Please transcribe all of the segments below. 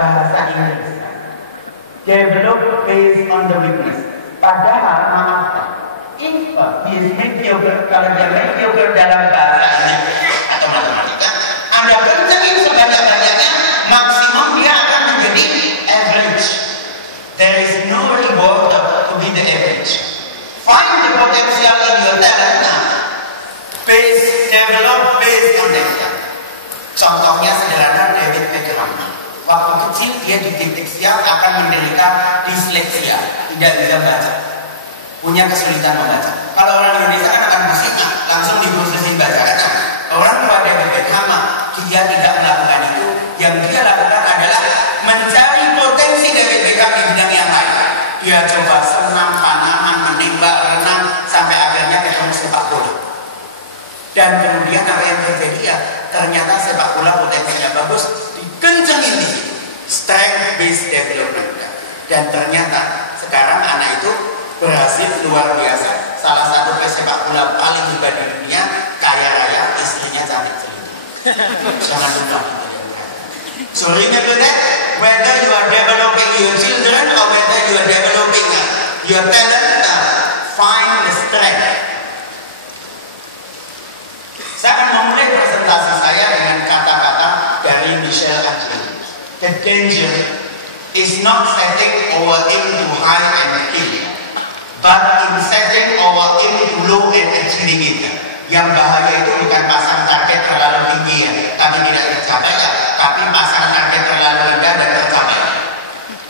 bahasa Inggris. Develop based on the weakness. Padahal maaf, if he is mediocre, kalau dia mediocre dalam bahasa Inggris atau matematika, Anda kencengin sebanyak-banyaknya, maksimum dia akan menjadi average. There is no reward to be the average. Find the potential in your talent now. Develop based on that. Contohnya sederhana, David Beckham. Waktu kecil dia dideteksi akan menderita disleksia, tidak bisa baca, punya kesulitan membaca. Kalau orang Indonesia kan akan musika, langsung diprosesin bacaannya. Orang tua David Beckham, dia tidak melakukan itu. Yang dia lakukan adalah mencari potensi David Beckham di bidang yang lain. Dia coba senam, panahan, menembak, renang, sampai akhirnya ketemu sepak bola. Dan kemudian apa yang terjadi ya, ternyata sepak bola potensinya bagus, dikencengin di situ, strength based development. Dan ternyata sekarang anak itu berhasil luar biasa. Salah satu pesepak bola paling hebat di dunia, kaya raya, istrinya cantik jelita. Jangan lupa. So remember that whether you are developing your children or whether you are developing your talent, find the strength. Saya akan memulai presentasi saya dengan kata-kata dari Michel Angeli. The danger is not setting our aim too high and kill, but in setting our aim too low and achieving it. Yang bahaya itu bukan pasang target terlalu tinggi ya, tapi tidak tercapai ya, tapi pasang target terlalu rendah dan tercapai.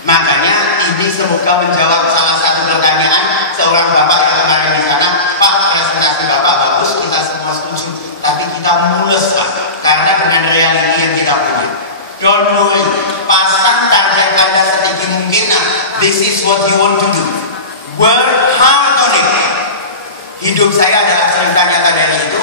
Makanya ini semoga menjawab salah satu pertanyaan seorang bapak yang kemarin di sana. Pak, presentasi bapak bagus, kita semua setuju, tapi kita mules Pak, karena dengan reality yang kita punya. Don't worry, pasang target Anda setinggi mungkin. This is what you want to do. Work hard on it. Hidup saya adalah cerita nyata dari itu.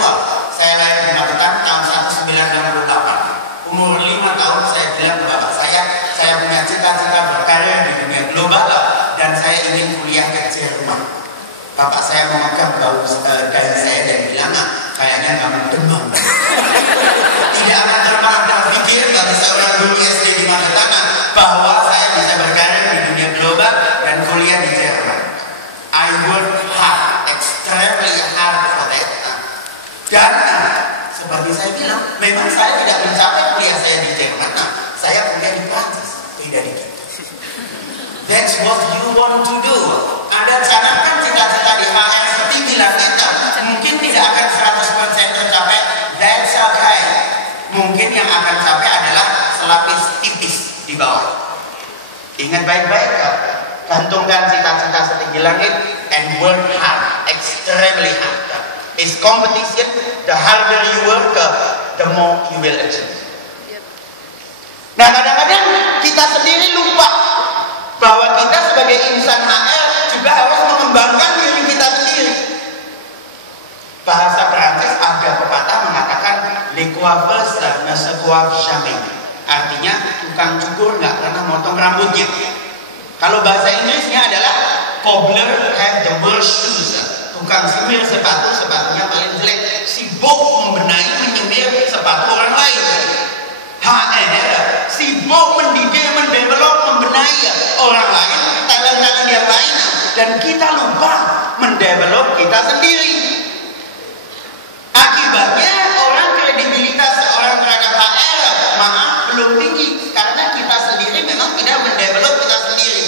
Saya lahir di Magetan tahun 1968. Umur 5 tahun saya bilang ke bapak saya punya cita-cita berkarir di dunia global dan saya ingin kuliah ke Jerman. Bapak saya memegang bau dahi saya dan bilang, kayaknya kamu demam. Tidak akan pernah terpikir bagi seorang guru SD di Magetan bahwa saya bisa berkarir di dunia global dan kuliah di Jerman. I work hard, extremely hard for that. Dan seperti saya bilang, memang saya tidak mencapai kuliah saya di Jerman. Saya kuliah di Prancis, tidak di kita. That's what you want to do. Anda canangkan cita-cita di HR setinggi langit, mungkin tidak akan 100% tercapai. That's okay. Mungkin yang akan capai adalah selapis tipis di bawah. Ingat baik-baik, gantungkan cita-cita setinggi langit and work hard, extremely hard. It's competition. The harder you work, the more you will achieve. Nah, kadang-kadang kita sendiri lupa bahwa kita sebagai insan HR juga harus mengembangkan diri kita sendiri. Bahasa Perancis ada pepatah mengatakan les coiffeurs ne se coiffent jamais. Artinya tukang cukur nggak pernah motong rambutnya. Kalau bahasa Inggrisnya adalah cobbler have the worst shoes. Tukang semir sepatu, sepatunya paling jelek. Sibuk membenahi, menyemir sepatu orang lain. HR sibuk mendidik, mendevelop, membenahi orang lain, talent-talent yang lain, dan kita lupa mendevelop kita sendiri. Akibatnya orang kredibilitas seorang terhadap HR maaf belum tinggi karena kita sendiri memang tidak mendevelop kita sendiri.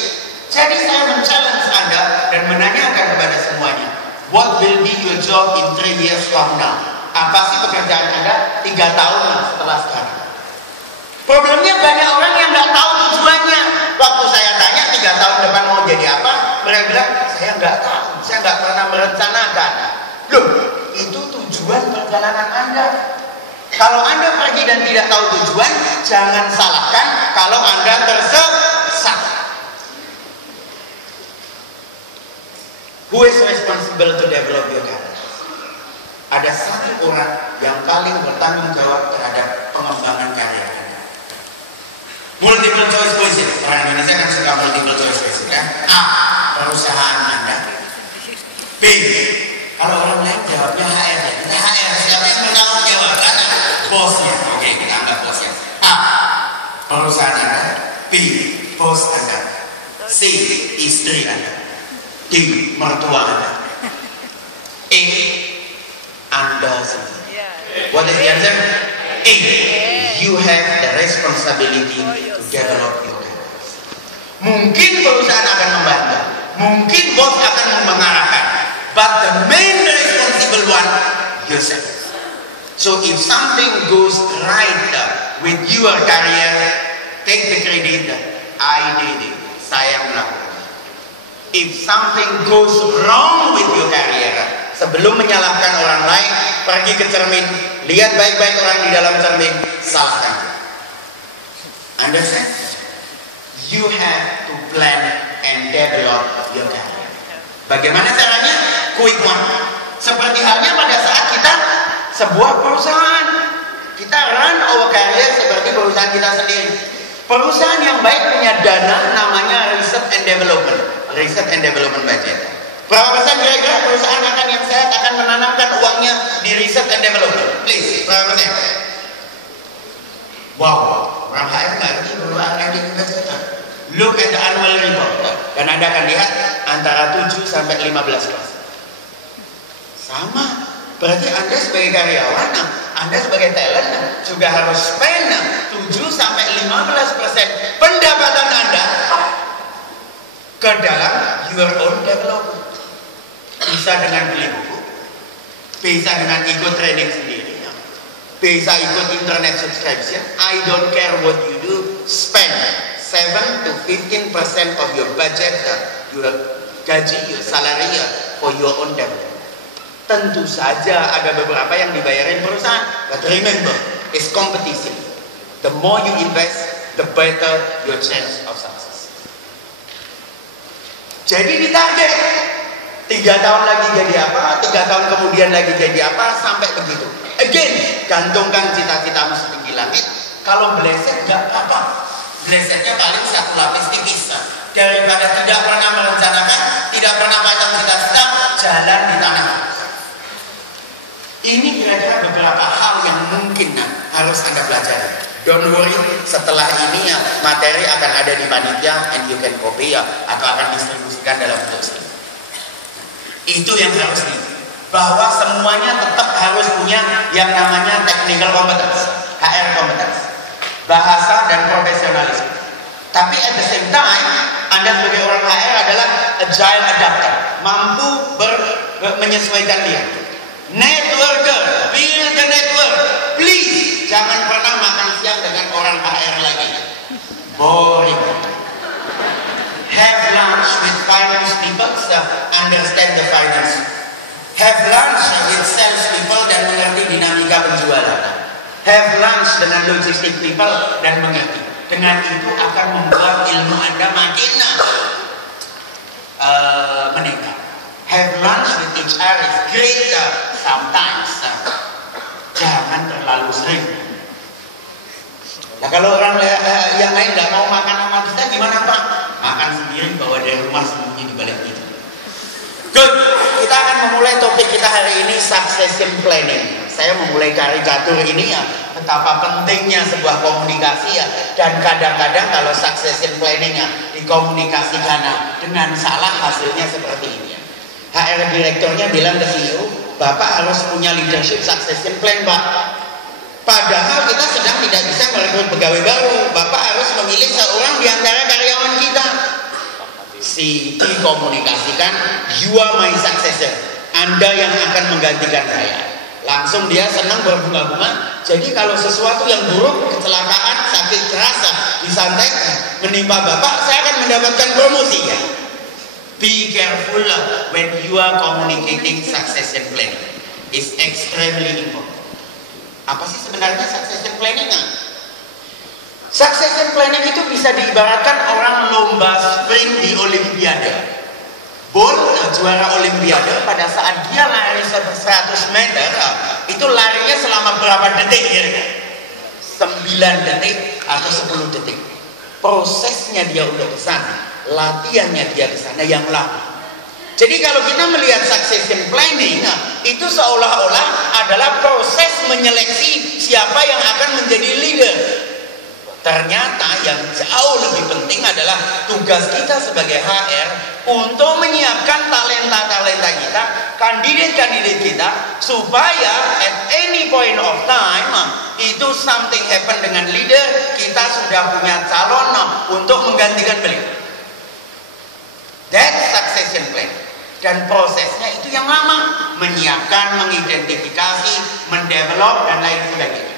Jadi saya men-challenge Anda dan menanyakan kepada semuanya, what will be your job in 3 years from now? Apa sih pekerjaan Anda 3 tahun setelah sekarang? Problemnya banyak orang yang nggak tahu tujuannya. Waktu saya tanya 3 tahun depan mau jadi apa, mereka bilang saya nggak tahu, saya nggak pernah merencanakan. Loh, itu tujuan perjalanan Anda. Kalau Anda pergi dan tidak tahu tujuan, jangan salahkan kalau Anda tersesat. Who is responsible to develop your career? Ada satu orang yang paling bertanggung jawab terhadap pengembangan karir Anda. Multiple choice question. Orang Indonesia kan suka multiple choice question kan? A. Perusahaan Anda. B. Kalau orang lain jawabnya HR. Kita HR. Siapa yang bertanggung jawab? Bosnya. Oke, kita anggap bosnya. A. Perusahaan Anda. B. B. Bos Anda. C. Istri Anda. D. Mertua Anda. E. Anda sendiri. What is the answer? A. You have the responsibility to develop your career. Mungkin perusahaan akan membantu, mungkin bos akan mengarahkan, but the main responsible one, yourself. So if something goes right with your career, take the credit. I did it. Saya melakukan. If something goes wrong with your career, sebelum menyalahkan orang lain, pergi ke cermin, lihat baik-baik orang di dalam cermin, salahkan. Understand? You have to plan and develop your career. Bagaimana caranya? Quick one. Seperti halnya pada saat kita sebuah perusahaan, kita run our career seperti perusahaan kita sendiri. Perusahaan yang baik punya dana namanya research and development budget. Berapa persen kira-kira perusahaan yang sehat akan menanamkan uangnya di research and development? Please, berapa persen? Wow, orang HR nggak ngerti perusahaan yang diinvestasikan. Look at the annual report, dan Anda akan lihat antara 7 sampai 15%. Sama. Berarti Anda sebagai karyawan, Anda sebagai talent juga harus spend 7 sampai 15% pendapatan Anda ke dalam your own development. Bisa dengan beli buku, bisa dengan ikut training sendiri, bisa ikut internet subscription. I don't care what you do, spend 7 to 15% of your budget, your gaji, your salary for your own development. Tentu saja ada beberapa yang dibayarin perusahaan, but remember, it's competition. The more you invest, the better your chance of success. Jadi ditarget 3 tahun lagi jadi apa, 3 tahun kemudian lagi jadi apa, sampai begitu. Again, gantungkan cita-citamu setinggi langit. Kalau meleset nggak apa-apa, melesetnya paling 1 lapis tipis. Daripada tidak pernah merencanakan, tidak pernah pasang cita-cita, jalan di tanah. Ini kira-kira beberapa hal yang mungkin harus Anda pelajari. Don't worry, setelah ini materi akan ada di panitia and you can copy atau akan distribusikan dalam bentuk skrip. Itu yang harus bahwa semuanya tetap harus punya yang namanya technical competence, HR competence, bahasa dan profesionalisme. Tapi at the same time, Anda sebagai orang HR adalah agile adapter, mampu menyesuaikan diri. Networker, build the network. Please, jangan pernah makan siang dengan orang HR lagi. Boring. Have lunch with finance people, understand the finance. Have lunch with sales people dan mengerti dinamika penjualan. Have lunch dengan logistic people dan mengerti. Dengan itu akan membuat ilmu Anda makin meningkat. Have lunch with HR is great sometimes. Jangan terlalu sering. Nah kalau orang yang lain nggak mau makan sama kita gimana Pak? Makan sendiri, bawa dari rumah, sembunyi di balik itu. Good. Kita akan memulai topik kita hari ini, succession planning. Saya memulai karikatur ini betapa pentingnya sebuah komunikasi dan kadang-kadang kalau succession planning dikomunikasikan dengan salah, hasilnya seperti ini. HR direkturnya bilang ke CEO, Bapak harus punya leadership succession plan, Pak. Padahal kita sedang tidak bisa merekrut pegawai baru. Bapak harus memilih seorang di antara karyawan kita. CEO komunikasikan, you are my successor. Anda yang akan menggantikan saya. Langsung dia senang berbunga-bunga. Jadi kalau sesuatu yang buruk, kecelakaan, sakit keras, disantet, menimpa Bapak, saya akan mendapatkan promosi ya. Be careful when you are communicating succession planning. It's extremely important. Apa sih sebenarnya succession planning? Succession planning itu bisa diibaratkan orang lomba sprint di Olimpiade. Bolt, juara Olimpiade, pada saat dia lari 100 meter, itu larinya selama berapa detik kira-kira? 9 detik atau 10 detik. Prosesnya dia udah kesana. Latihannya dia ke sana yang lama. Jadi kalau kita melihat succession planning, itu seolah-olah adalah proses menyeleksi siapa yang akan menjadi leader. Ternyata yang jauh lebih penting adalah tugas kita sebagai HR untuk menyiapkan talenta-talenta kita, kandidat-kandidat kita, supaya at any point of time itu something happen dengan leader, kita sudah punya calon untuk menggantikan beliau. That's succession plan. Dan prosesnya itu yang lama, menyiapkan, mengidentifikasi, mendevelop, dan lain sebagainya.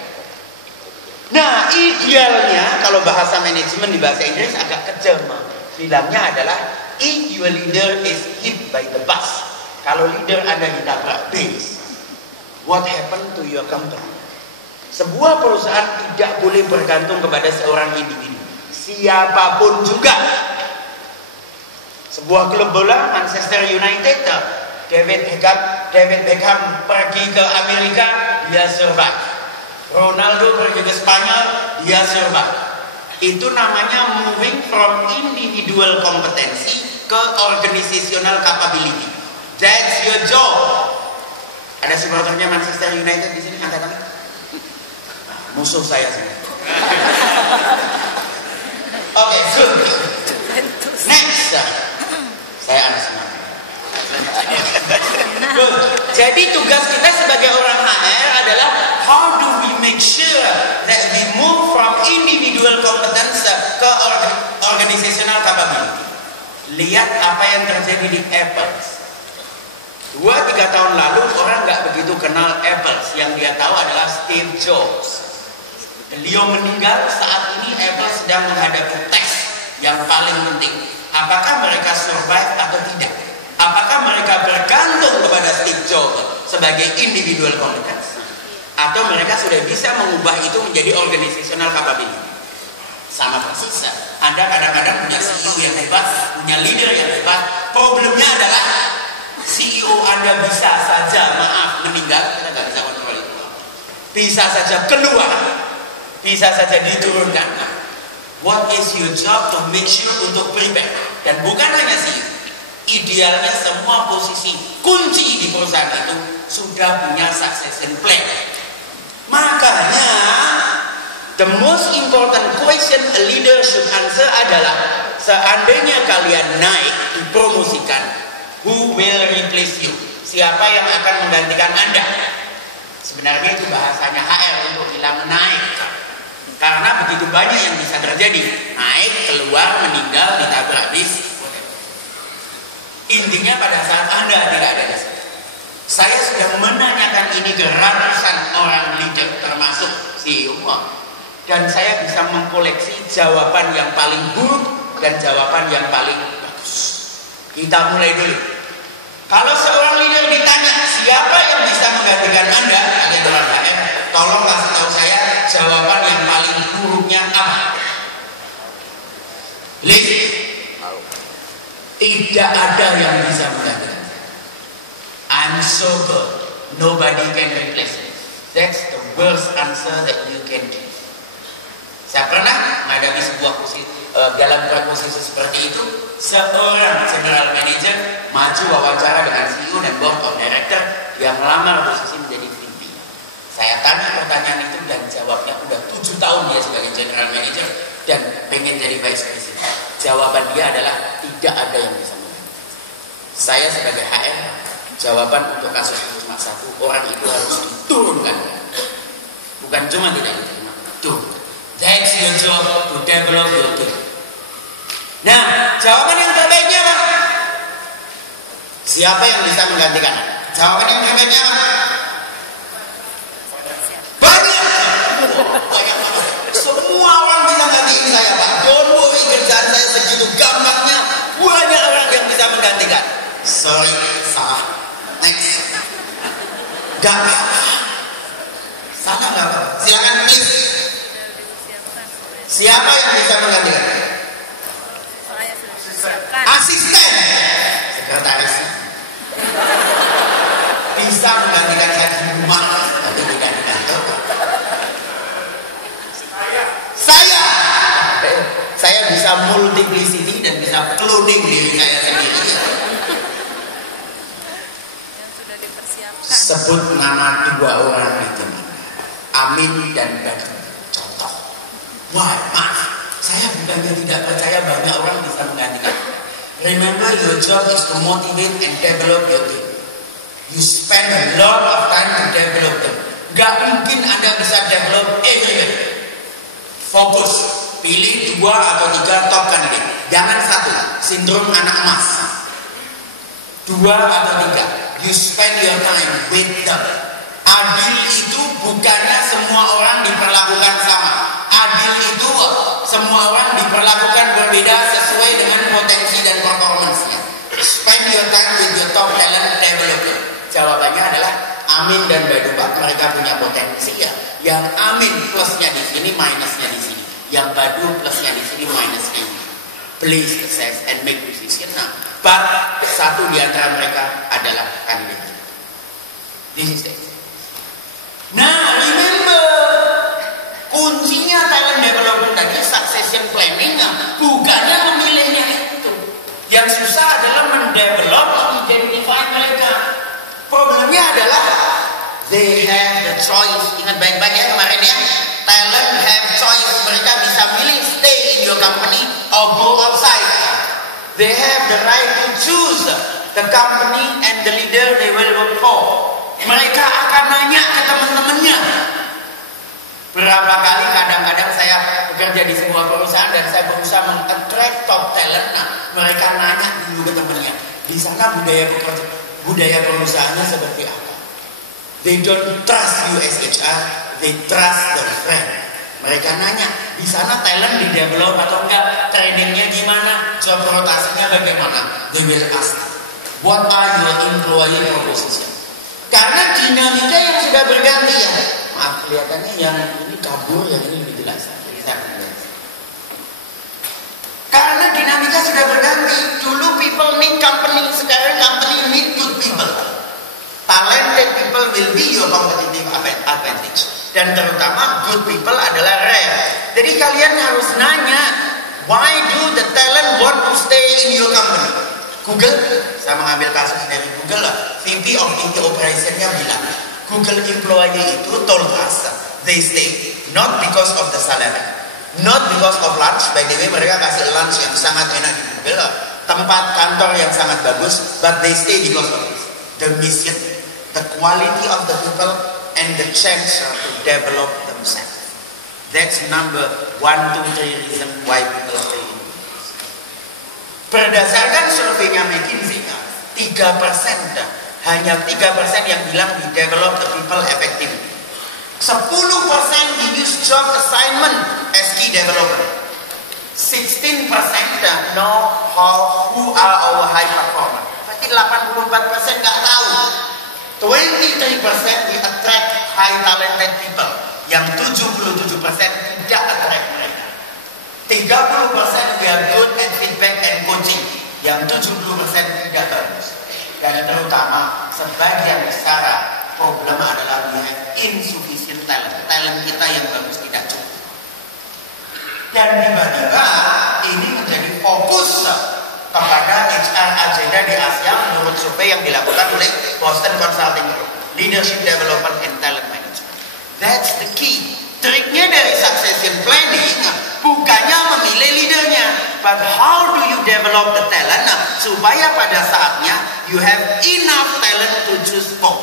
Nah, idealnya kalau bahasa manajemen di bahasa Inggris agak kejam. Bilangnya adalah if your leader is hit by the bus. Kalau leader Anda ditabrak bus, what happened to your company? Sebuah perusahaan tidak boleh bergantung kepada seorang individu, siapapun juga. Sebuah klub bola Manchester United, David Beckham pergi ke Amerika, dia survive. Ronaldo pergi ke Spanyol, dia survive. Itu namanya moving from individual kompetensi ke organizational capability. That's your job. Ada supporternya Manchester United di sini, angkat tangan. Musuh saya sini. Oke, good. Next, saya Anas Imam. Good. Jadi tugas kita sebagai orang HR adalah how do we make sure that we move from individual competence ke organizational capability. Lihat apa yang terjadi di Apple. 2-3 tahun lalu orang nggak begitu kenal Apple. Yang dia tahu adalah Steve Jobs. Beliau meninggal, saat ini Apple sedang menghadapi tes yang paling penting. Apakah mereka survive atau tidak? Apakah mereka bergantung kepada Steve Jobs sebagai individual competence? Atau mereka sudah bisa mengubah itu menjadi organizational capability? Sama persis. Anda kadang-kadang punya CEO yang hebat, punya leader yang hebat. Problemnya adalah CEO Anda bisa saja, meninggal, kita nggak bisa kontrol itu. Bisa saja keluar, bisa saja diturunkan. What is your job to make sure untuk prepare? Dan bukan hanya CEO. Idealnya semua posisi kunci di perusahaan itu sudah punya succession plan. Makanya the most important question a leader should answer adalah, seandainya kalian naik, dipromosikan, who will replace you? Siapa yang akan menggantikan Anda? Sebenarnya itu bahasanya HR untuk bilang naik. Karena begitu banyak yang bisa terjadi. Naik, keluar, meninggal, ditabrak bis. Intinya pada saat Anda tidak ada di sana. Saya sudah menanyakan ini ke ratusan orang leader termasuk CEO. Dan saya bisa mengkoleksi jawaban yang paling buruk dan jawaban yang paling bagus. Kita mulai dulu. Kalau seorang leader ditanya siapa yang bisa menggantikan Anda, kalian orang HR, tolong kasih tahu saya jawaban yang paling buruknya apa. Please. Tidak ada yang bisa menggantikan. I'm so good. Nobody can replace me. That's the worst answer that you can give. Saya pernah menghadapi sebuah posisi, dalam posisi seperti itu, seorang general manager maju wawancara dengan CEO dan board of director yang melamar posisi menjadi VP. Saya tanya pertanyaan itu dan jawabnya udah 7 tahun dia sebagai general manager dan pengen jadi vice president. Jawaban dia adalah tidak ada yang bisa menggantikan. Saya sebagai HR, jawaban untuk kasus itu cuma satu, orang itu harus diturunkan. Bukan cuma tidak diterima, turun. That's your job to develop your team. Nah, jawaban yang terbaiknya apa? Siapa yang bisa menggantikan? Jawaban yang terbaiknya apa? Banyak. Semua orang bisa gantiin saya, Pak. Don't worry, kerjaan saya segitu gampangnya. Banyak orang yang bisa menggantikan. Sorry, salah. Next. Gak apa-apa. Salah gak apa-apa. Silakan please. Siapa yang bisa menggantikan? Asisten. Sekretaris. Bisa menggantikan saya di rumah, tapi tidak di kantor. Saya bisa multiplicity dan bisa cloning diri saya sendiri. Sebut nama 2 orang itu, Amin dan Badrun. Contoh. Wah, maaf, saya bukannya tidak percaya banyak orang bisa menggantikan. Remember, your job is to motivate and develop your team. You spend a lot of time to develop them. Gak mungkin Anda bisa develop everyone. Fokus, pilih 2 atau 3 top candidate. Jangan 1, sindrom anak emas. 2 atau 3, you spend your time with them. Adil itu bukannya semua orang diperlakukan sama. Adil itu semua orang diperlakukan berbeda sesuai dengan potensi dan performance-nya. Spend your time with your top talent developer. Jawabannya adalah Amin dan Baduba. Mereka punya potensi ya. Yang Amin plusnya di sini, minusnya di sini. Yang Badu plusnya di sini, minusnya di sini. Please assess and make decision now. But satu di antara mereka adalah kandidat. This is it. Nah, remember, kuncinya talent development tadi succession planning, bukannya memilihnya itu. Yang susah adalah mendevelop, identify mereka. Problemnya adalah they have the choice. Ingat baik-baik ya kemarin ya. Talent have choice. Mereka bisa milih stay in your company or go outside. They have the right to choose the company and the leader they will work for. Mereka akan nanya ke teman-temannya. Berapa kali kadang-kadang saya bekerja di sebuah perusahaan dan saya berusaha meng-attract top talent. Nah, mereka nanya dulu ke temannya. Di sana budaya perusahaannya seperti apa? They don't trust you as HR, they trust their friend. Mereka nanya, di sana talent di develop atau enggak? Trainingnya gimana? Job rotasinya bagaimana? They will ask, what are your employee proposition? Karena dinamika yang sudah berganti ya. Maaf, kelihatannya yang ini kabur, yang ini lebih jelas. Jadi saya akan jelas. Karena dinamika sudah berganti. Dulu people need company, sekarang company need good people. Talented people will be your competitive advantage. Dan terutama good people adalah rare. Jadi kalian harus nanya, why do the talent want to stay in your company? Google, saya mengambil kasus dari Google lah. VP of IT Operation-nya bilang, Google employee itu told us they stay not because of the salary, not because of lunch. By the way, mereka kasih lunch yang sangat enak di Google, tempat kantor yang sangat bagus, but they stay because of this. The mission, the quality of the people, and the chance to develop themselves. That's number 1, 2, 3 reason why people stay in. Berdasarkan surveinya McKinsey, 3%, hanya 3% yang bilang we develop the people effectively. 10% we use job assignment as key developer. 16% know who are our high performer. Berarti 84% nggak tahu. 23% we attract high talented people. Yang 77% tidak attract mereka. 30% we are good at feedback and coaching. Yang 70% tidak bagus. Dan terutama sebagian besar problem adalah we have insufficient talent. Talent kita yang bagus tidak cukup. Dan tiba-tiba ini menjadi fokus kepada HR agenda di Asia menurut survei yang dilakukan oleh Boston Consulting Group, Leadership Development and Talent Management. That's the key. Triknya dari succession planning bukannya memilih leadernya, but how do you develop the talent supaya pada saatnya you have enough talent to choose from.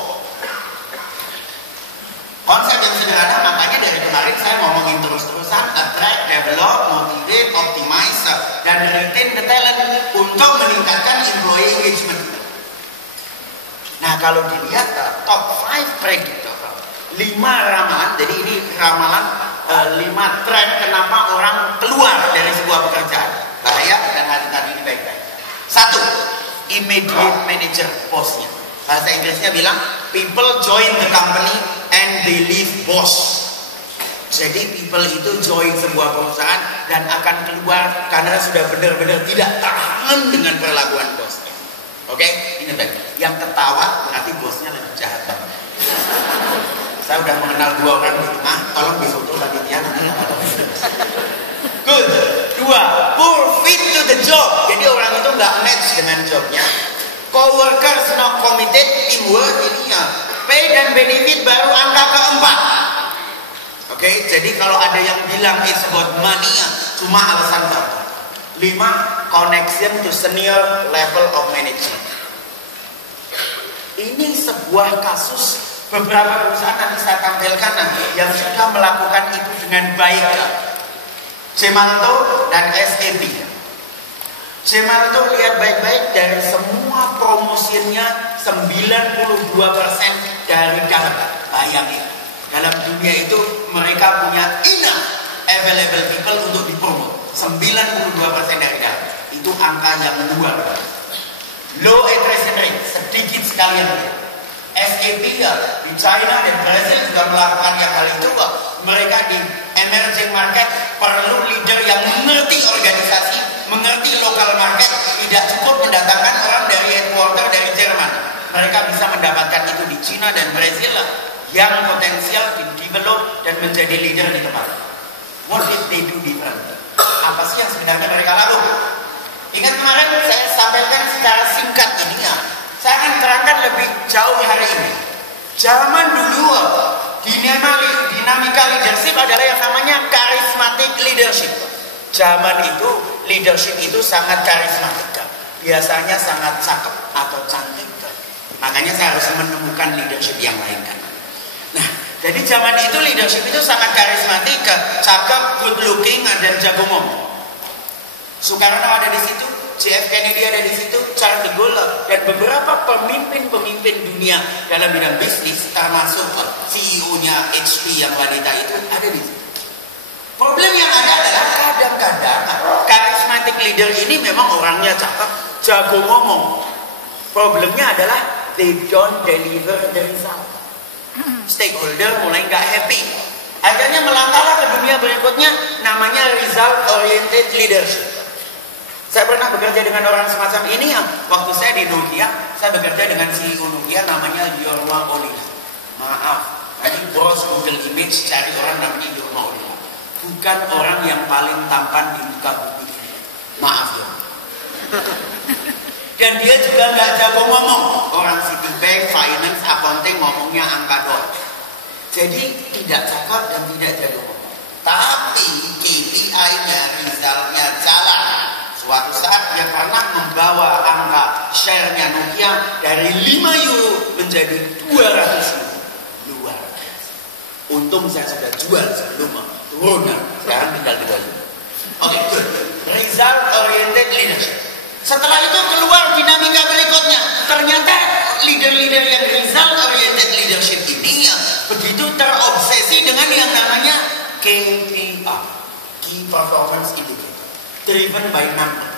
Konsep yang sederhana, makanya dari kemarin saya ngomongin terus-terusan attract, develop, motivate, optimize, dan retain the talent untuk meningkatkan employee engagement. Nah, kalau dilihat top 5 predictor, 5 ramalan, jadi ini ramalan 5 trend kenapa orang keluar dari sebuah pekerjaan. Bahaya dan hati-hati ini baik-baik. 1, immediate manager bosnya. Bahasa Inggrisnya bilang people join the company and they leave boss. Jadi people itu join sebuah perusahaan dan akan keluar karena sudah benar-benar tidak tahan dengan perlakuan bosnya. Oke, ingat baik. Yang ketawa berarti bosnya lebih jahat banget. Saya udah mengenal 2 orang di tengah, tolong difoto panitia nanti. Good. 2, poor fit to the job. Jadi orang itu nggak match dengan jobnya. Coworkers not committed, teamwork ini ya. Pay dan benefit baru angka keempat. Oke, jadi kalau ada yang bilang it's about money ya, cuma alasan bapak. 5. Connection to senior level of management. Ini sebuah kasus beberapa perusahaan nanti saya tampilkan yang sudah melakukan itu dengan baik. Gemalto dan SAP. Gemalto lihat baik-baik, dari semua promosinya 92% dari dalam. Bayangin, dalam dunia itu mereka punya enough available people untuk dipromot. 92% dari dalam. Itu angka yang luar biasa. Low attrition rate, sedikit sekali yang dia. SAP ya, di China dan Brazil juga melakukan yang hal itu kok. Mereka di emerging market perlu leader yang mengerti organisasi, mengerti local market. Tidak cukup mendatangkan orang dari headquarter dari Jerman. Mereka bisa mendapatkan itu di China dan Brazil yang potensial di develop dan menjadi leader di tempat. What did they do different? Apa sih yang sebenarnya mereka lakukan? Ingat kemarin saya sampaikan secara singkat ini ya. Saya akan terangkan lebih jauh hari ini. Zaman dulu dinamika leadership adalah yang namanya charismatic leadership. Zaman itu leadership itu sangat karismatik. Biasanya sangat cakep atau cantik. Makanya saya harus menemukan leadership yang lain kan. Nah, jadi zaman itu leadership itu sangat karismatik, cakep, good looking, dan jago ngomong. Soekarno ada di situ, JF Kennedy ada di situ, Charles de Gaulle, dan beberapa pemimpin-pemimpin dunia dalam bidang bisnis, termasuk CEO-nya HP yang wanita itu ada di situ. Problem yang ada adalah kadang-kadang charismatic leader ini memang orangnya cakep, jago ngomong. Problemnya adalah they don't deliver the result. Stakeholder mulai nggak happy. Akhirnya melangkahlah ke dunia berikutnya, namanya result oriented leadership. Saya pernah bekerja dengan orang semacam ini yang waktu saya di Nokia, saya bekerja dengan CEO Nokia namanya Yorma Olila. Maaf, tadi bos Google Image cari orang namanya Yorma Olila. Bukan orang yang paling tampan di muka bumi ini. Maaf ya. Dan dia juga nggak jago ngomong. Orang Citibank, finance, accounting ngomongnya angka doang. Jadi tidak cakep dan tidak jago ngomong. Tapi KPI-nya, resultnya jalan. Suatu saat dia pernah membawa angka share-nya Nokia dari 5 euro menjadi 200 euro. Luar biasa. Untung saya sudah jual sebelum turun. Sekarang tinggal 2 euro. Oke, good. Result oriented leadership. Setelah itu keluar dinamika berikutnya. Ternyata leader-leader yang result oriented leadership ini begitu terobsesi dengan yang namanya KPI, Key Performance Indicator, driven by number.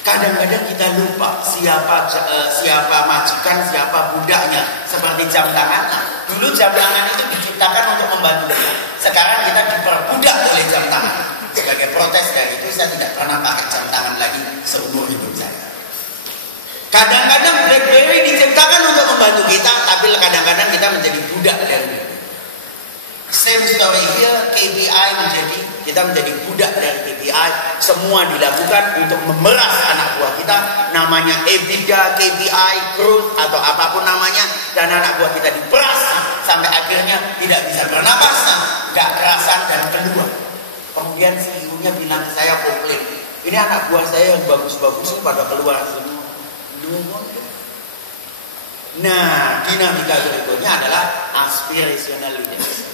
Kadang-kadang kita lupa siapa majikan, siapa budaknya. Seperti jam tangan. Dulu jam tangan itu diciptakan untuk membantu kita. Sekarang kita diperbudak oleh jam tangan. Sebagai protes dari itu, saya tidak pernah pakai jam tangan lagi seumur hidup saya. Kadang-kadang BlackBerry diciptakan untuk membantu kita, tapi kadang-kadang kita menjadi budak dari BlackBerry. Same story here, KPI kita menjadi budak dari KPI. Semua dilakukan untuk memeras anak buah kita, namanya EBITDA, KPI, growth atau apapun namanya, dan anak buah kita diperas sampai akhirnya tidak bisa bernapas, nggak kerasan dan keluar. Kemudian CEO-nya bilang ke saya, komplain, ini anak buah saya yang bagus-bagus pada keluar semua. Nah, dinamika berikutnya adalah aspirational leadership.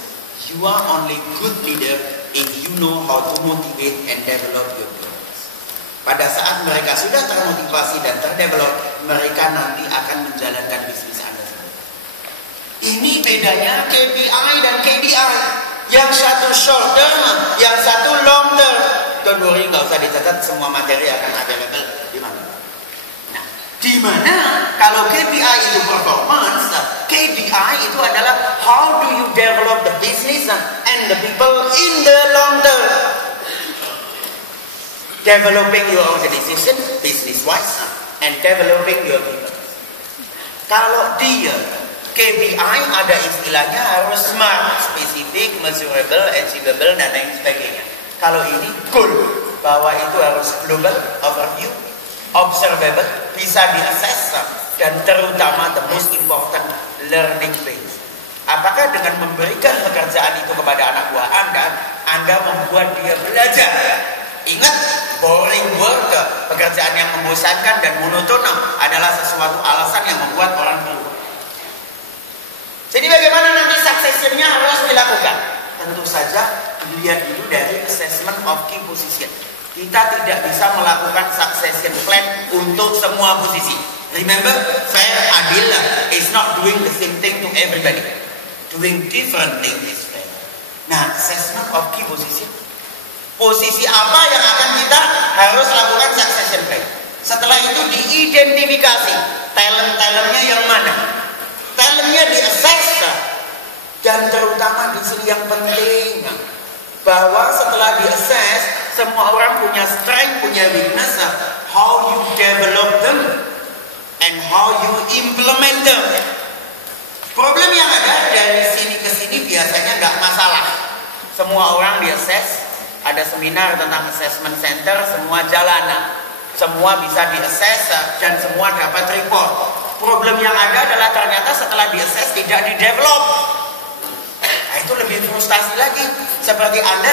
You are only good leader if you know how to motivate and develop your people. Pada saat mereka sudah termotivasi dan terdevelop, mereka nanti akan menjalankan bisnis Anda sendiri. Ini bedanya KPI dan KDI. Yang satu short term, yang satu long term. Don't worry, nggak usah dicatat, semua materi akan available di mana. Nah, di mana kalau KPI itu performance, KDI itu adalah how do you develop the business and the people in the long term. Developing your organization business wise and developing your people. Kalau dia KPI ada istilahnya harus smart, spesifik, measurable, achievable, dan lain sebagainya. Kalau ini goal, bahwa itu harus global, overview, observable, bisa diakses, dan terutama the most important, learning based. Apakah dengan memberikan pekerjaan itu kepada anak buah Anda membuat dia belajar? Ingat, boring work, pekerjaan yang membosankan dan monoton adalah sesuatu alasan yang membuat orang keluar. Jadi bagaimana nanti succession-nya harus dilakukan? Tentu saja dilihat dulu dari assessment of key position. Kita tidak bisa melakukan succession plan untuk semua posisi. Remember, fair, adil is not doing the same thing to everybody. Doing different things is fair. Nah, assessment of key position. Posisi apa yang akan kita harus lakukan succession plan? Setelah itu diidentifikasi talent-talentnya yang mana. Talentnya di-assess, dan terutama di sini yang penting bahwa setelah di-assess, semua orang punya strength, punya weakness, how you develop them and how you implement them. Problem yang ada dari sini ke sini biasanya nggak masalah. Semua orang di-assess. Ada seminar tentang assessment center, semua jalan, semua bisa di-assess dan semua dapat report. Problem yang ada adalah ternyata setelah di-assess tidak di-develop. Nah, itu lebih frustasi lagi. Seperti Anda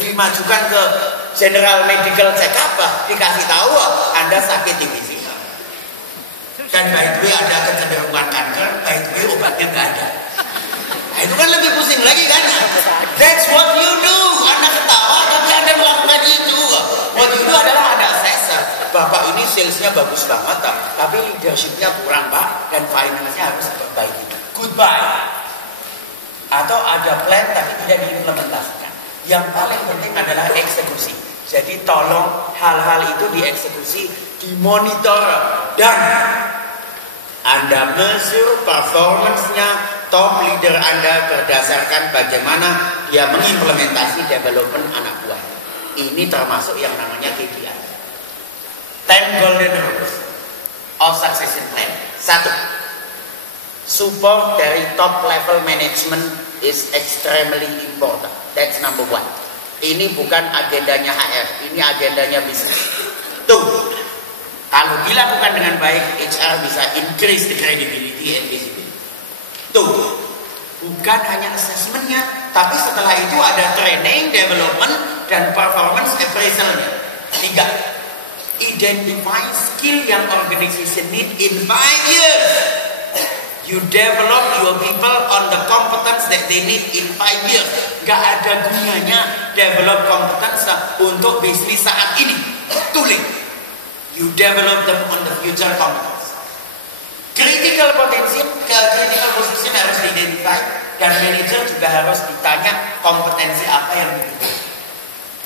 dimajukan ke general medical check-up, dikasih tahu Anda sakit TBC. Dan by the way ada kecenderungan kanker, by the way obatnya nggak ada. Nah, itu kan lebih pusing lagi kan? That's what you do. Anda ketawa tapi Anda melakukan itu. What you do adalah Anda assessor. Bapak ini salesnya bagus banget, tapi leadershipnya kurang Pak, dan finance-nya harus diperbaiki. Goodbye. Atau ada plan tapi tidak diimplementasikan. Yang paling penting adalah eksekusi. Jadi tolong hal-hal itu dieksekusi, dimonitor, dan Anda measure performance-nya top leader Anda berdasarkan bagaimana dia mengimplementasi development anak buah. Ini termasuk yang namanya KPI. 10 golden rules of succession plan. 1. Support dari top level management is extremely important. That's number 1. Ini bukan agendanya HR, ini agendanya bisnis. 2. Kalau dilakukan dengan baik, HR bisa increase the credibility and visibility. Tuh, bukan hanya assessmentnya, tapi setelah itu ada training, development, dan performance appraisalnya. 3. Identify skill yang organization need in 5 years. You develop your people on the competence that they need in 5 years. Gak ada gunanya develop competence untuk bisnis saat ini. Too late. You develop them on the future competence. Critical position harus diidentifikasi, dan manajer juga harus ditanya kompetensi apa yang dibutuhkan.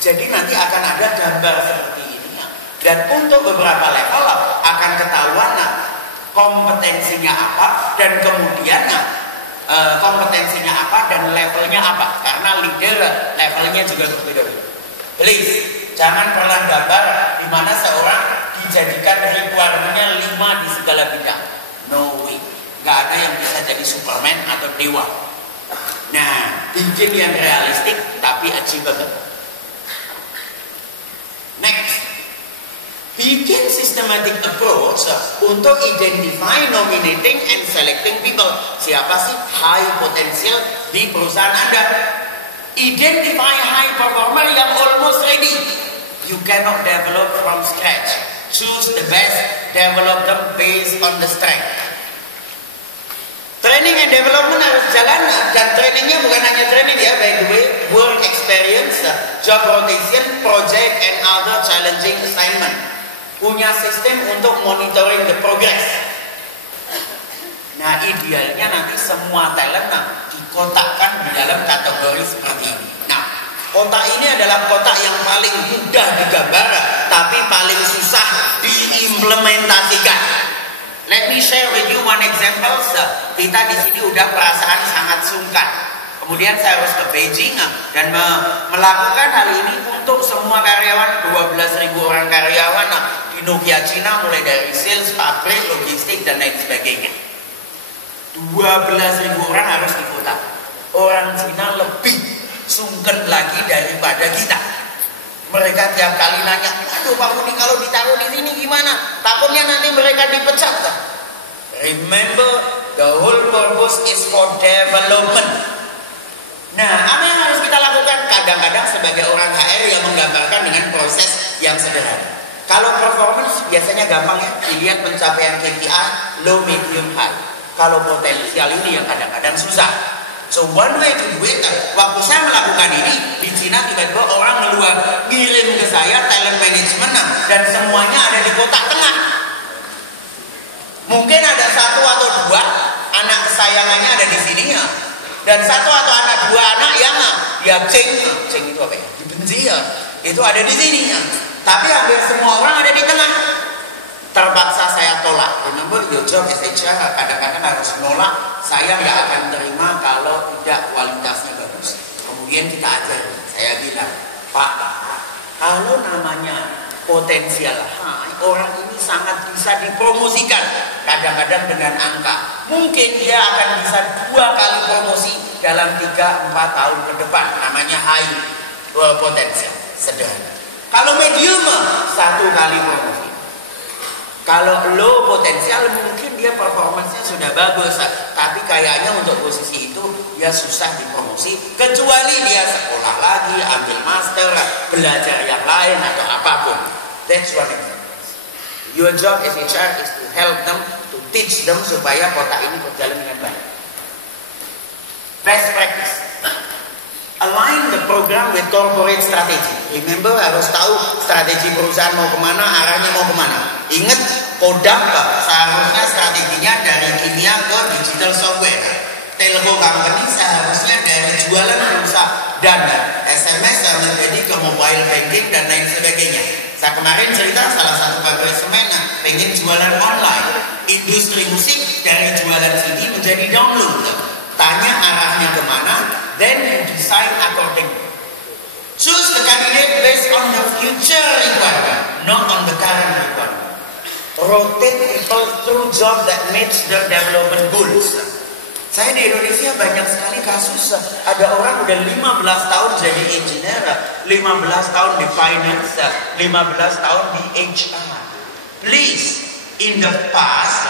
Jadi nanti akan ada gambar seperti ini. Dan untuk beberapa level akan ketahuan kompetensinya apa, dan kemudian kompetensinya apa dan levelnya apa. Karena leader levelnya juga berbeda-beda. Please, jangan pernah gambar di mana seorang dijadikan requirement-nya 5 di segala bidang. No way. Gak ada yang bisa jadi Superman atau dewa. Nah, bikin yang realistik tapi achievable. Next, bikin systematic approach untuk identify, nominating, and selecting people. Siapa sih high potential di perusahaan Anda? Identify high performer yang almost ready. You cannot develop from scratch. Choose the best, develop them based on the strength. Training and development harus jalan, dan trainingnya bukan hanya training ya, by the way, work experience, job rotation, project, and other challenging assignment. Punya sistem untuk monitoring the progress. Nah, idealnya nanti semua talent dikotakkan di dalam kategori seperti ini. Nah, kotak ini adalah kotak yang paling mudah digambar, tapi paling susah diimplementasikan. Let me share with you one example. Kita di sini udah perasaan sangat sungkan. Kemudian saya harus ke Beijing dan melakukan hal ini untuk semua karyawan, 12.000 orang karyawan di Nokia Cina, mulai dari sales, pabrik, logistik, dan lain sebagainya. 12.000 orang harus dikotak. Orang Cina lebih sungkan lagi daripada kita. Mereka tiap kali nanya, aduh Pak Budi kalau ditaruh di sini gimana? Takutnya nanti mereka dipecat. Remember, the whole purpose is for development. Nah, apa yang harus kita lakukan? kadang-kadang sebagai orang HR yang menggambarkan dengan proses yang sederhana. Kalau performance biasanya gampang ya, dilihat pencapaian KPI low, medium, high. Kalau potensial ini yang kadang-kadang susah. So one way to do it, waktu saya melakukan ini di Cina, tiba-tiba orang ngeluar ngirim ke saya talent management dan semuanya ada di kotak tengah. Mungkin ada satu atau dua anak kesayangannya ada di sininya, dan satu atau anak dua anak yang ya ceng itu apa ya, dibenci ya, itu ada di sininya. Tapi hampir semua orang ada di tengah. Terpaksa saya tolak. Remember, your job as HR kadang-kadang harus nolak. Saya nggak akan terima kalau tidak kualitasnya bagus. Kemudian kita ajar. Saya bilang, Pak, kalau namanya potensial high, orang ini sangat bisa dipromosikan. Kadang-kadang dengan angka. Mungkin dia akan bisa 2 kali promosi dalam 3-4 tahun ke depan. Namanya high potensial. Sederhana. Kalau medium, 1 kali promosi. Kalau low potensial mungkin dia performance-nya sudah bagus, tapi kayaknya untuk posisi itu dia susah dipromosi, kecuali dia sekolah lagi, ambil master, belajar yang lain atau apapun. That's one example. Your job as HR is to help them, to teach them supaya kota ini berjalan dengan baik. Best practice. Align the program with corporate strategy. Remember, harus tahu strategi perusahaan mau kemana, arahnya mau kemana. Ingat, Kodak seharusnya strateginya dari kimia ke digital software. Telco company seharusnya dari jualan pulsa dan SMS menjadi ke mobile banking dan lain sebagainya. Saya kemarin cerita salah satu pabrik semen pengen jualan online. Industri musik dari jualan CD menjadi download. Tanya arahnya kemana, then you decide accordingly. Choose the candidate based on the future requirement, not on the current requirement. Rotate people through job that meets their development goals. Saya di Indonesia banyak sekali kasus, ada orang udah 15 tahun jadi engineer, 15 tahun di finance, 15 tahun di HR. Please, in the past,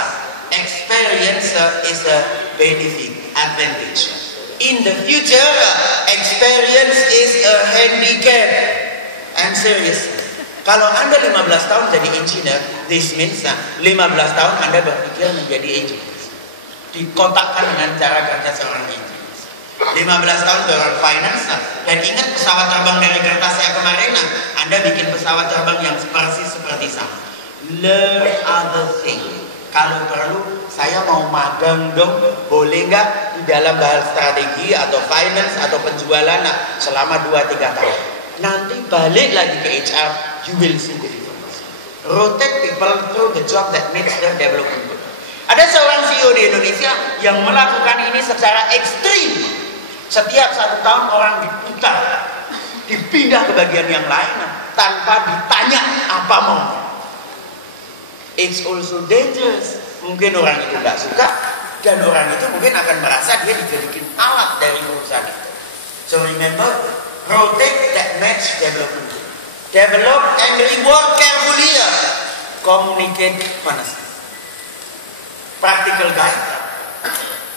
experience is a benefit, advantage. In the future, experience is a handicap. And seriously, kalau Anda 15 tahun jadi engineer, this means 15 tahun Anda berpikir menjadi engineer. Dikotakkan dengan cara kerja seorang engineer. 15 tahun seorang finance, dan ingat pesawat terbang dari kertas saya kemarin, Anda bikin pesawat terbang yang persis seperti sama. Learn other things. Kalau perlu, saya mau magang dong, boleh nggak di dalam hal strategi atau finance atau penjualan selama 2-3 tahun. Nanti balik lagi ke HR, you will see the difference. Rotate people through the job that makes their development good. Ada seorang CEO di Indonesia yang melakukan ini secara ekstrim. Setiap 1 tahun orang diputar, dipindah ke bagian yang lain tanpa ditanya apa maunya. It's also dangerous. Mungkin orang itu nggak suka, dan orang itu mungkin akan merasa dia dijadikan alat dari perusahaan itu. So remember, rotate that match development. Develop and reward carefully. Communicate honestly. Practical guide.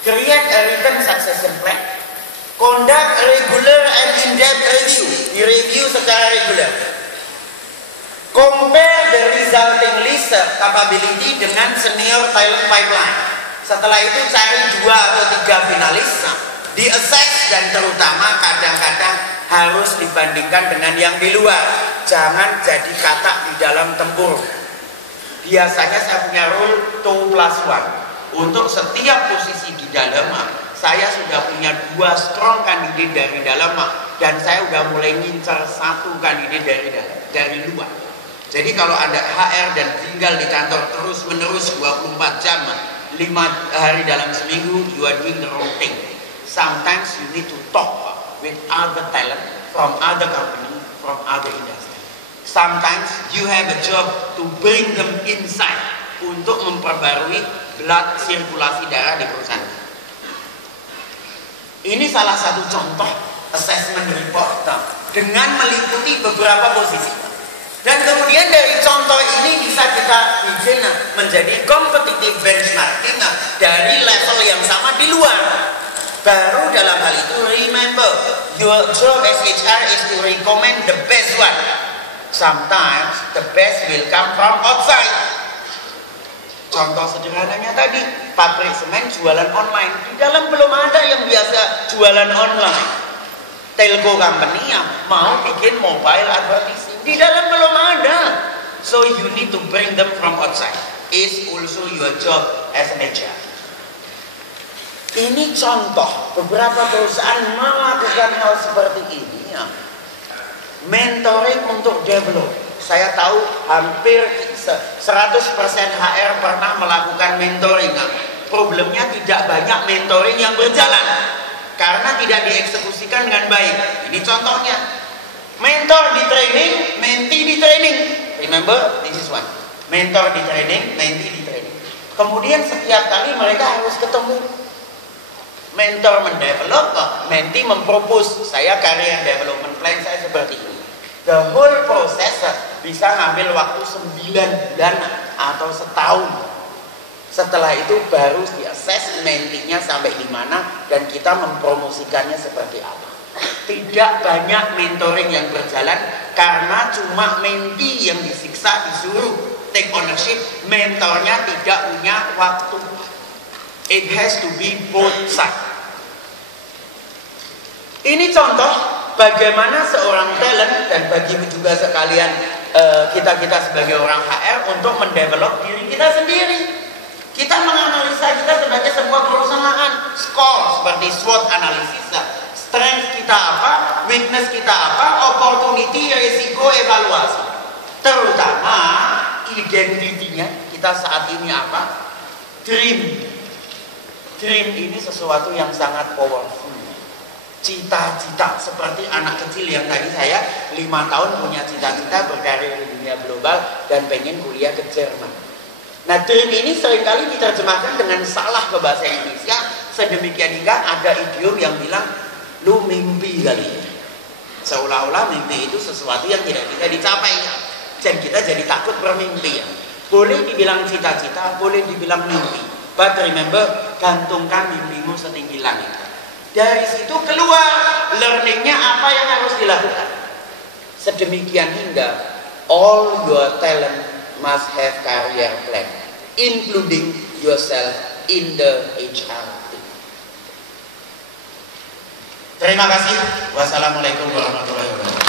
Create a written succession plan. Conduct regular and in-depth review. Di-review secara regular. Compare the resulting list capability dengan senior talent pipeline. Setelah itu cari 2 atau 3 finalis, di-assess, dan terutama kadang-kadang harus dibandingkan dengan yang di luar. Jangan jadi katak di dalam tempur. Biasanya saya punya rule 2+1. Untuk setiap posisi di dalam, saya sudah punya 2 strong kandidat dari dalam, dan saya sudah mulai ngincar 1 kandidat dari luar. Jadi kalau Anda HR dan tinggal di kantor terus-menerus 24 jam, 5 hari dalam seminggu, you are doing the wrong thing. Sometimes you need to talk with other talent from other company, from other industry. Sometimes you have a job to bring them inside untuk memperbarui blood sirkulasi darah di perusahaan. Ini salah satu contoh assessment report dengan meliputi beberapa posisi. Dan kemudian dari contoh ini bisa kita bikin menjadi competitive benchmarking dari level yang sama di luar. Baru dalam hal itu, remember, your job as HR is to recommend the best one. Sometimes the best will come from outside. Contoh sederhananya tadi, pabrik semen jualan online. Di dalam belum ada yang biasa jualan online. Telco company yang mau bikin mobile advertising, di dalam belum ada. So you need to bring them from outside. It's also your job as an HR. Ini contoh beberapa perusahaan melakukan hal seperti ini ya. Mentoring untuk develop. Saya tahu hampir 100% HR pernah melakukan mentoring. Problemnya tidak banyak mentoring yang berjalan karena tidak dieksekusikan dengan baik. Ini contohnya. Mentor di training, mentee di training. Remember, this is one. Mentor di training, mentee di training. Kemudian setiap kali mereka harus ketemu. Mentor mendevelop, mentee mempropose, saya career development plan saya seperti ini. The whole process bisa ngambil waktu 9 bulan atau setahun. Setelah itu baru di-assess mentee-nya sampai di mana dan kita mempromosikannya seperti apa. Tidak banyak mentoring yang berjalan karena cuma mentee yang disiksa, disuruh take ownership, mentornya tidak punya waktu. It has to be both sides. Ini contoh bagaimana seorang talent dan bagi juga sekalian kita sebagai orang HR untuk mendevelop diri kita sendiri. Kita menganalisa kita sebagai sebuah perusahaan, score seperti SWOT analisis, strength kita apa, weakness kita apa, opportunity, risiko, evaluasi. Terutama identitinya kita saat ini apa? Dream ini sesuatu yang sangat powerful. Cita-cita seperti anak kecil yang tadi saya 5 tahun punya cita-cita berkarir di dunia global dan pengen kuliah ke Jerman. Nah, dream ini seringkali diterjemahkan dengan salah ke bahasa Indonesia, sedemikian hingga ada idiom yang bilang lu mimpi kali. Seolah-olah mimpi itu sesuatu yang tidak bisa dicapai dan kita jadi takut bermimpi. Boleh dibilang cita-cita, boleh dibilang mimpi, but remember, gantungkan mimpimu setinggi langit. Dari situ keluar learningnya apa yang harus dilakukan. Sedemikian hingga all your talent must have career plan, including yourself in the HR team. Terima kasih. Wassalamualaikum warahmatullahi wabarakatuh.